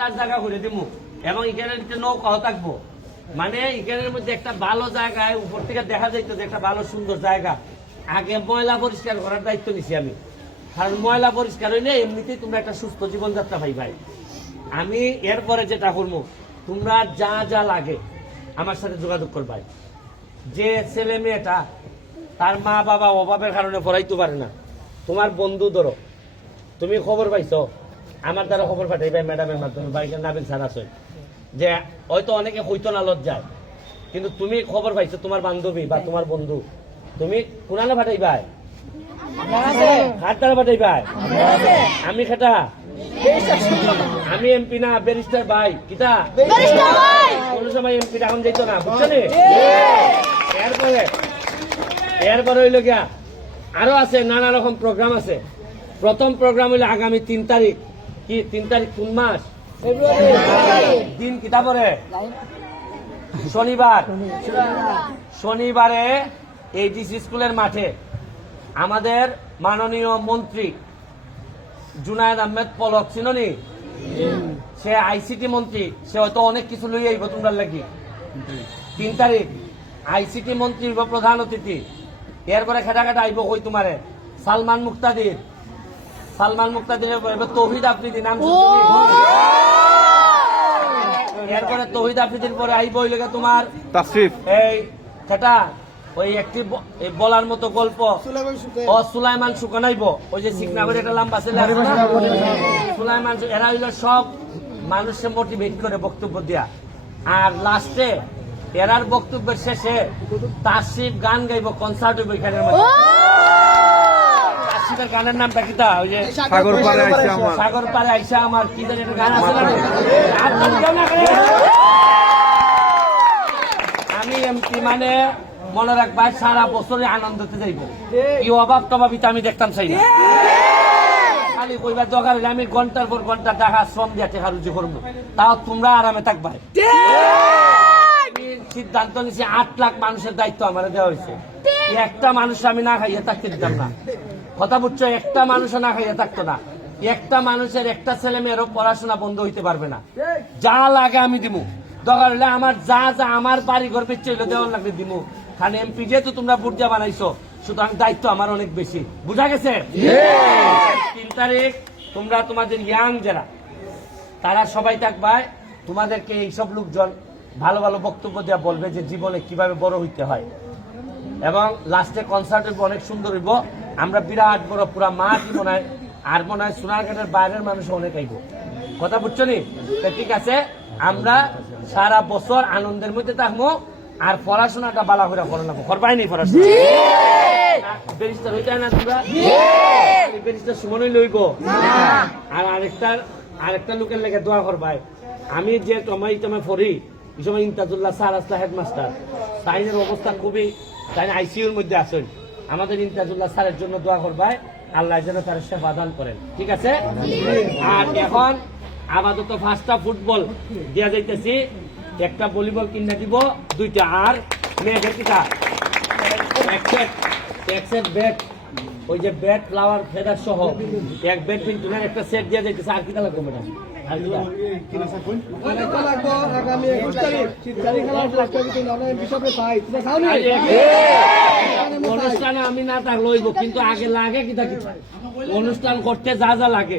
হাঁটার জায়গা করে দিমু এবং এখানে একটা নৌকাও থাকবো। মানে এখানের মধ্যে একটা ভালো জায়গায় উপর থেকে দেখা যাইতো যে একটা ভালো সুন্দর জায়গা। আগে ময়লা পরিষ্কার করার দায়িত্ব নিছি আমি, কারণ ময়লা পরিষ্কার হইলে এমনিতেই তোমরা একটা সুস্থ জীবনযাত্রা পাই ভাই। আমি এরপরে যেটা করবো, তোমরা যা যা লাগে আমার সাথে যোগাযোগ করবাই। যে ছেলে মেয়েটা তার মা বাবা অভাবের কারণে পড়াইতে পারে না, তোমার বন্ধু ধরো, তুমি খবর পাইছো আমার দ্বারা খবর পাঠাইবে ম্যাডামের মাধ্যমে, বাড়িতে নাবিল স্যার আছে, যে হয়তো অনেকে হইতো না লজ্জায়, কিন্তু তুমি খবর পাইছো তোমার বান্ধবী বা তোমার বন্ধু, তুমি কোনালে পাঠাইবাই, হাত দ্বারা পাঠাইবাই। আমি খেটা, আমি এমপি না ব্যারিস্টার ভাই, কিতা কোন সময় এমপি এখন যাইতো না, বুঝছো নি? এরপরে হইল গিয়া আরো আছে নানা রকম প্রোগ্রাম আছে। প্রথম প্রোগ্রাম হইলো আগামী 3 তারিখ। কি 3 তারিখ কোন মাস? দিন কিতা পরে? শনিবার। শনিবারে এই ডিসি স্কুলের মাঠে আমাদের মাননীয় মন্ত্রী জুনায়েদ আহমেদ পলক চিননি, সে আইসিটি মন্ত্রী, সে হয়তো অনেক কিছু লই আইব তোমরা লাগি। 3 তারিখ আইসিটি মন্ত্রী প্রধান অতিথি। এরপরে খেটা খেটা আইব কই তোমারে সালমান মুক্তাদির, তৌহিদ আফ্রিদি নাম শুনছো? এরপরে তৌহিদ আফ্রিদির পরে আইব হইলে তোমার তাসরিফ, এই খেটা ওই একটি বলার মতো গল্প ও সুলাইমান সুকান আইব, ওই যে সিকনাগরে একটা লম্বা ছেলে আছে না সুলাইমান, এরা হইলো সব মানুষকে মোটিভেট করে বক্তব্য দেয়া। আর লাস্টে এরার বক্তব্যের শেষে তাসরিফ গান গাইব, কনসার্ট হইব এখানের মধ্যে। তাসরিফের গানের নামটা কিতা? ওই যে সাগর পারে আইসা আমার, কি জানি একটা গান আছে না? আমি এমপি মানে মনে রাখবা সারা বছরে আনন্দতে যাইব, কি অভাব টভাবিতে আমি দেখতাম চাই না। খালি কইবার দরকার হইলে আমি ঘন্টার পর ঘন্টা টাকা শ্রম দিয়ে টেকা রুজি করবো, তাও তোমরা আরামে থাকবা। সিদ্ধান্ত নিছি 8 লাখ মানুষের দায়িত্ব আমার দেওয়া হয়েছে। একটা মানুষ আমি না খাইয়ে থাকতে দিতাম না, কথা বুঝছো? একটা মানুষ না খাইয়ে থাকতো না। একটা মানুষের একটা ছেলে মেয়েরও পড়াশোনা বন্ধ হইতে পারবে না। যা লাগে আমি দিমু, দরকার হলে আমার যা যা আমার বাড়ি ঘর বেচে হইলে দেওয়ার লাগবে দিমু। কারণ এমপি যেহেতু তোমরা ভোট দিয়া বানাইছো, সুতরাং দায়িত্ব আমার অনেক বেশি, বুঝা গেছে? 3 তারিখ তোমরা তোমাদের ইয়াং যারা তারা সবাই থাকবা, তোমাদেরকে এইসব লোকজন ভালো ভালো বক্তব্য দেওয়া বলবে যে জীবনে কিভাবে বড় হইতে হয়। এবং লাস্টে কনসার্ট হইব, অনেক সুন্দর হইব। আমরা বিরাট বড় পুরা মাঠ মনে হয়, আর মনে হয় সোনারঘাটের বাইরের মানুষ অনেক আইব, কথা বুঝছো নি? ঠিক আছে, আমরা সারা বছর আনন্দের মধ্যে থাকবো, আর পড়াশোনাটা বালা করে পড়াবো। করবাই নেই পড়াশোনা, ব্যারিস্টার হইতে না তোমরা, ব্যারিস্টার সুমন লইব। আর আরেকটা লোকের লেগে দোয়া করবাই। আমি যে টমাই পড়ি, এই সময় ইন্তাজুল্লাহ স্যার আসলা হেডমাস্টার, তাইনের অবস্থা খুবই, তাই আইসিইউর মধ্যে আছেন। আমাদের ইন্তাজুল্লাহ স্যারের জন্য দোয়া করবাই, আল্লাহ যেন তার সেবা দান করেন, ঠিক আছে? আর এখন আপাতত 5টা ফুটবল দেওয়া যাইতেছি, একটা ভলিবল কিনা দিব, 2টা। আর মেয়েদের কিটা এক সেট ব্যাট, ওই যে ব্যাট ফ্লাওয়ার ফেদার সহ এক ব্যাডমিন্টনের একটা সেট দেওয়া যাইতেছে। আর কিটা লাগবে ম্যাডাম? অনুষ্ঠানে আমি না থাকলে হইব, কিন্তু আগে লাগে কিটা অনুষ্ঠান করতে যা যা লাগে